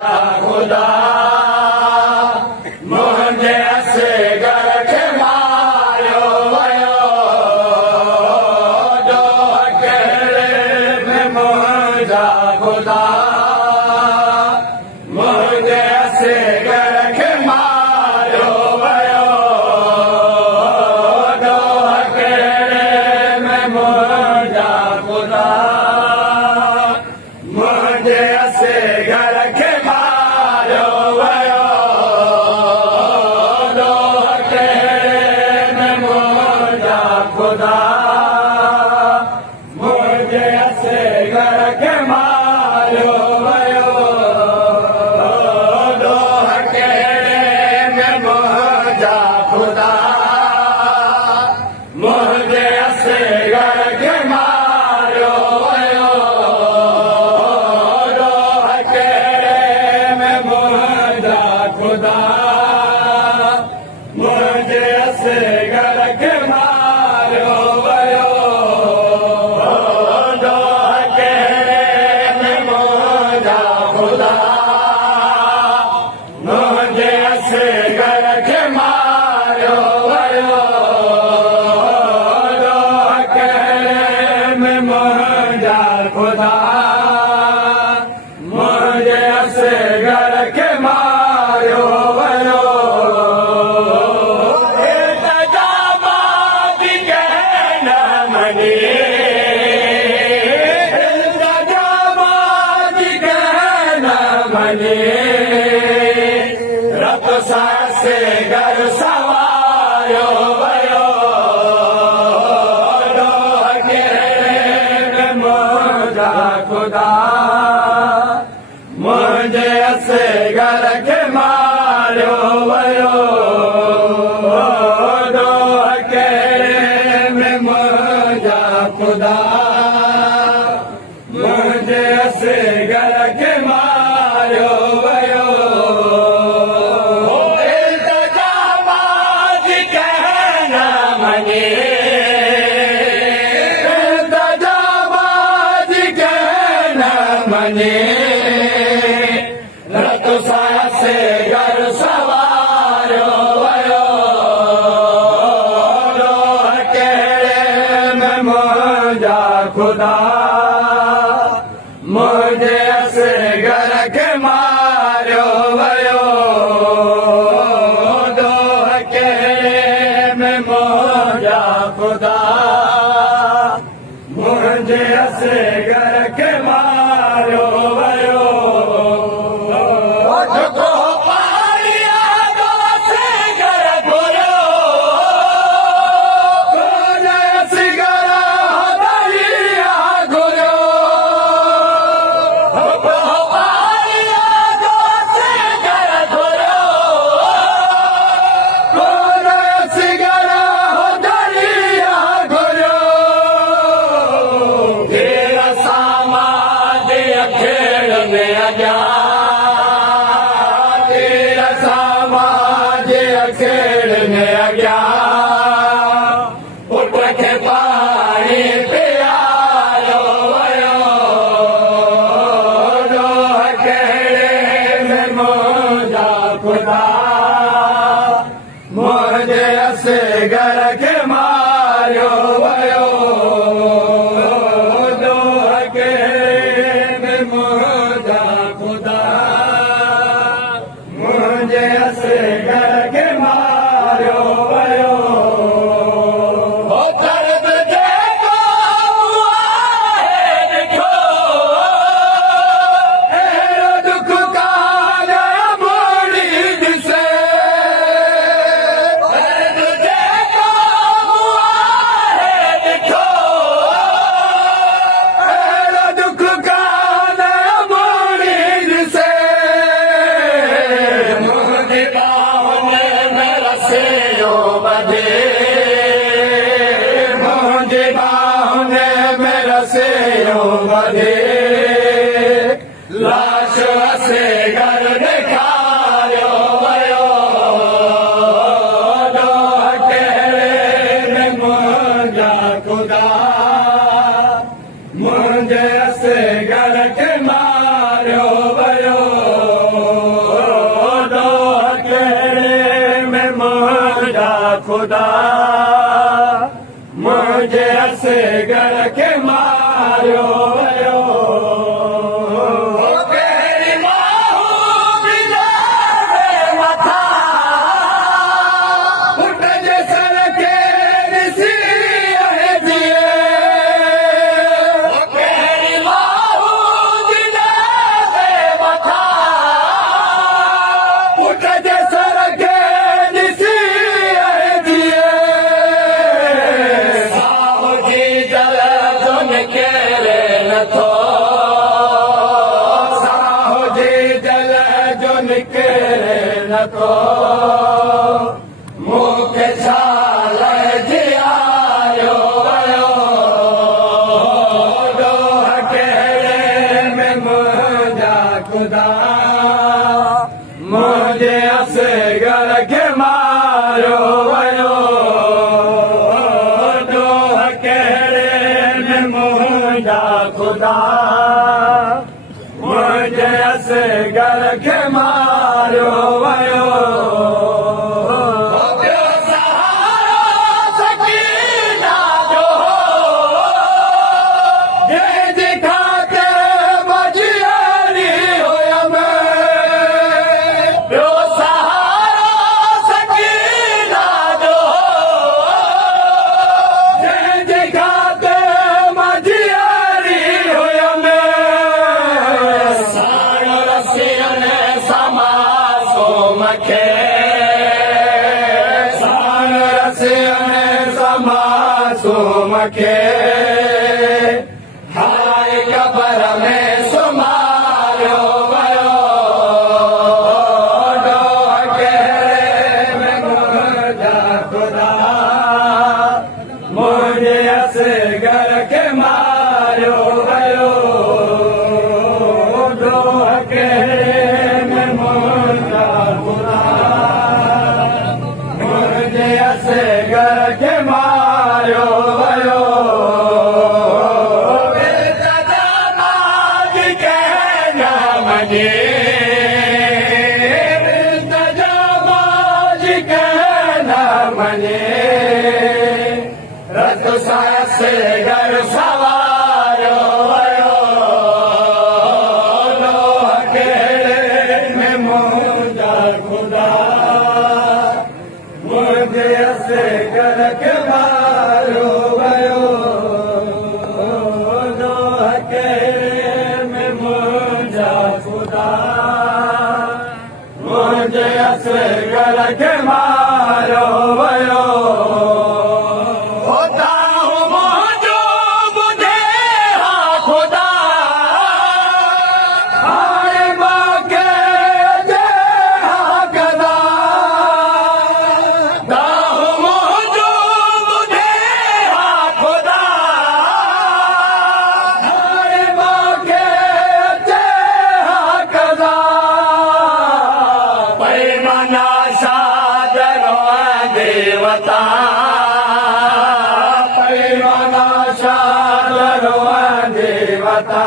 खुदा मुंहिंजे असगर खे मारियो वियो ॾोह कहिड़े में मुंहिंजा खुदा मुंहिंजे असगर खे मारियो वियो ॾोह कहिड़े में मुंहिंजा खुदा मुंहिंजे असगर खे खुदा मुंहिंजे असगर खे मारियो वियो ॾोह कहिड़े में मुंहिंजा खुदा मुंहिंजे असगर खे मारियो वियो ॾोह कहिड़े में मुंहिंजा खुदा मुंहिंजे असगर खे मारियो वियो ॾोह कहिड़े में मुंहिंजा खुदा मुंहिंजे असगर खे मारियो वियो ॾोह कहिड़े में मुंहिंजा खुदा मुंहिंजे असगर खे मारियो वियो रब से घर सवारियो वियो ॾोह कहिड़े में मुंहिंजा खुदा मुंहिंजे असगर खे मारियो वियो ॾोह कहिड़े में मुंहिंजा खुदा मुंहिंजे असगर खे मारियो वियो रत से घर सवारियो वियो ॾोह कहिड़े में मुंहिंजा खुदा मुंहिंजे असगर खे मारियो वियो ॾोह कहिड़े में मुंहिंजा खुदा मुंहिंजे असगर खे मारियो वियो खेड़ने अॻियां पुट खे पाणी पीआरियो वियो ॾोह कहिड़े में मुंहिंजा खुदा मुंहिंजे असगर खे मारियो वियो ॾोह कहिड़े में मुंहिंजा खुदा मुंहिंजे असगर खे मारियो वियो दर्द जेको आहे ॾिठो अहिड़ो दुख कान मोड़ी ॾिसे दर्द जेको आहे ॾिठो अहिड़ो दुख कान मोड़ी ॾिसे मुंहिंजी बाहुनि में रसियो ॿधे मुंहिंजी बाहुनि में रसियो ॿधे लाश असगर ॾेखारियो वियो ॾोह कहिड़े में मुंहिंजा खुदा मुंहिंजे असगर खे मारियो वियो खुदा मुझे असगर के मारियो वयो तेरी माहू बिलावे मथा उठ जे सर के ॾिसी आहे जिए तेरी माहू बिलावे मथा उठ जे सर के ॾिसी आहे जिए साहु जी जल जो निकिरे नथो साहु जी जल जो निकिरे नथो मूंखे छा लहिजियायो वयो ॾोह कहिड़े में मुंहिंजा ख़ुदा मुंहिंजे असगर खे मारियो वयो ॾोह कहिड़े में मुंहिंजा ख़ुदा मुंहिंजे असगर खे मारियो वयो ॿियो सहारो सकीना जो जंहिंजी ख़ातिर मझियारी हुयमि ॿियो सहारो सकीना जो जंहिंजी ख़ातिर मझियारी हुयमि साण रसियनि समासो मूंखे साण रसियनि समासो मूंखे हाय क़बर में सुमारियो वयो ॾोह कहिड़े में मुंहिंजा ख़ुदा मुंहिंजे असगर खे मारियो वयो ॾोह कहिड़े में मुंहिंजा ख़ुदा मुंहिंजे असगर खे मारियो वयो रत से घर सवारियो वयो ॾोह कहिड़े में मुंहिंजा ख़ुदा मुंहिंजे असगर खे मारियो वयो ॾोह कहिड़े में मुंहिंजा ख़ुदा मुंहिंजे असगर खे मारियो वयो देवता पैमाना शादरो देवता